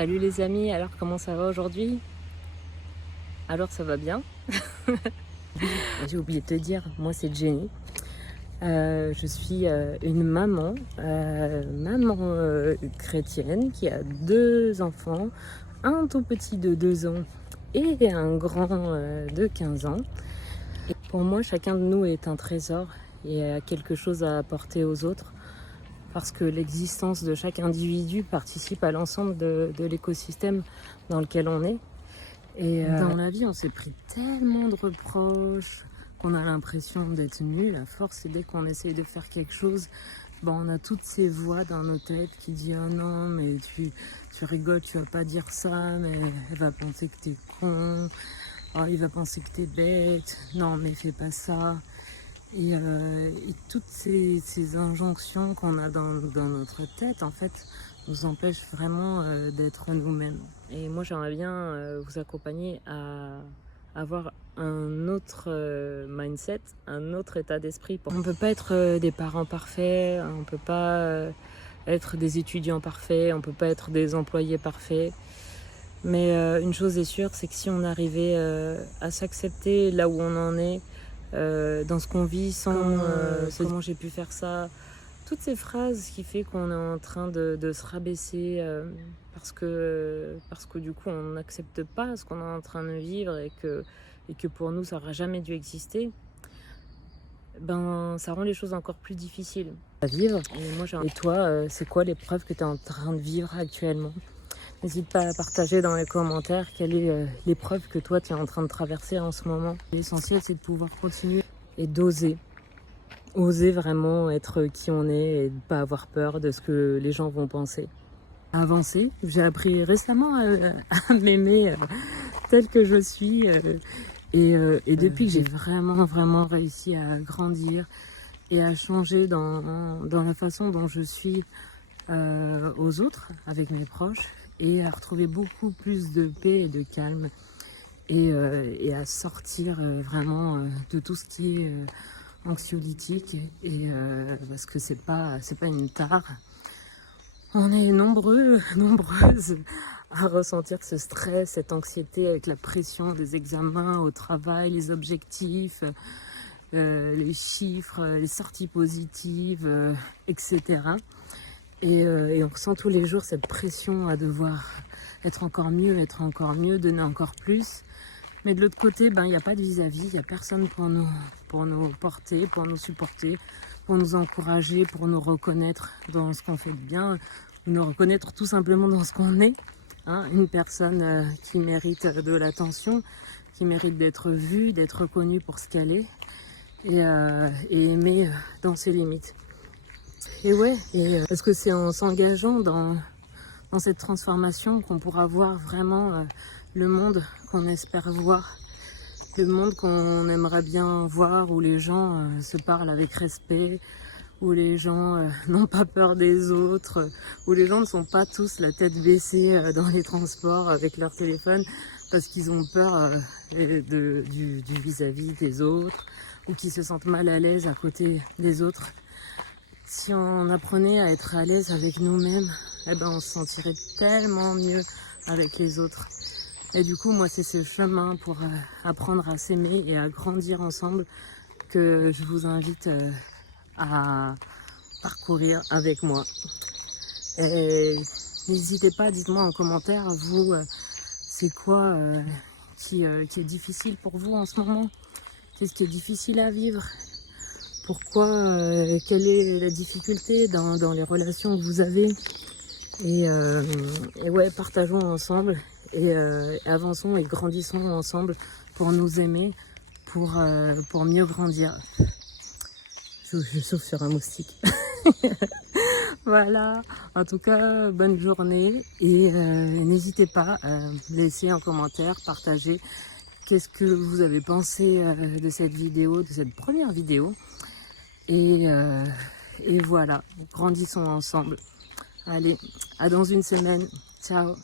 Salut les amis, alors comment ça va aujourd'hui? Alors ça va bien. J'ai oublié de te dire, moi c'est Jenny. Je suis une maman chrétienne qui a 2 enfants, un tout petit de 2 ans et un grand de 15 ans. Et pour moi, chacun de nous est un trésor et a quelque chose à apporter aux autres parce que l'existence de chaque individu participe à l'ensemble de l'écosystème dans lequel on est. Et dans la vie, on s'est pris tellement de reproches qu'on a l'impression d'être nul. À force, et dès qu'on essaye de faire quelque chose, on a toutes ces voix dans nos têtes qui disent « Oh non, mais tu rigoles, tu vas pas dire ça, mais elle va penser que t'es con. Oh, il va penser que t'es bête. Non, mais fais pas ça. » Et toutes ces injonctions qu'on a dans notre tête, en fait, nous empêchent vraiment d'être nous-mêmes. Et moi, j'aimerais bien vous accompagner à avoir un autre mindset, un autre état d'esprit. On ne peut pas être des parents parfaits, on ne peut pas être des étudiants parfaits, on ne peut pas être des employés parfaits. Mais une chose est sûre, c'est que si on arrivait à s'accepter là où on en est, dans ce qu'on vit, sans comment j'ai pu faire ça, toutes ces phrases qui fait qu'on est en train de se rabaisser parce que du coup on n'accepte pas ce qu'on est en train de vivre et que pour nous ça n'aura jamais dû exister, ça rend les choses encore plus difficiles à vivre. Et toi, c'est quoi l'épreuve que tu es en train de vivre actuellement? N'hésite pas à partager dans les commentaires quelle est l'épreuve que toi tu es en train de traverser en ce moment. L'essentiel c'est de pouvoir continuer et d'oser. Oser vraiment être qui on est et de ne pas avoir peur de ce que les gens vont penser. Avancer, j'ai appris récemment à m'aimer telle que je suis et depuis que j'ai vraiment réussi à grandir et à changer dans la façon dont je suis aux autres, avec mes proches, et à retrouver beaucoup plus de paix et de calme et à sortir vraiment de tout ce qui est anxiolytique et parce que c'est pas une tare. On est nombreuses à ressentir ce stress, cette anxiété avec la pression des examens au travail, les objectifs, les chiffres, les sorties positives, etc. Et on ressent tous les jours cette pression à devoir être encore mieux, donner encore plus. Mais de l'autre côté, il n'y a pas de vis-à-vis, il n'y a personne pour nous porter, pour nous supporter, pour nous encourager, pour nous reconnaître dans ce qu'on fait de bien, ou nous reconnaître tout simplement dans ce qu'on est. Une personne qui mérite de l'attention, qui mérite d'être vue, d'être reconnue pour ce qu'elle est, et aimée dans ses limites. Et est-ce que c'est en s'engageant dans cette transformation qu'on pourra voir vraiment le monde qu'on espère voir, le monde qu'on aimerait bien voir, où les gens se parlent avec respect, où les gens n'ont pas peur des autres, où les gens ne sont pas tous la tête baissée dans les transports avec leur téléphone parce qu'ils ont peur du vis-à-vis des autres, ou qu'ils se sentent mal à l'aise à côté des autres. Si on apprenait à être à l'aise avec nous-mêmes, on se sentirait tellement mieux avec les autres. Et du coup, moi, c'est ce chemin pour apprendre à s'aimer et à grandir ensemble que je vous invite à parcourir avec moi. Et n'hésitez pas, dites-moi en commentaire, vous, c'est quoi qui est difficile pour vous en ce moment? Qu'est-ce qui est difficile à vivre? Pourquoi, quelle est la difficulté dans les relations que vous avez? Et partageons ensemble et avançons et grandissons ensemble pour nous aimer, pour mieux grandir. Je souffle sur un moustique. Voilà, en tout cas, bonne journée et n'hésitez pas à laisser un commentaire, partager qu'est-ce que vous avez pensé de cette vidéo, de cette première vidéo. Et voilà, grandissons ensemble. Allez, à dans une semaine. Ciao.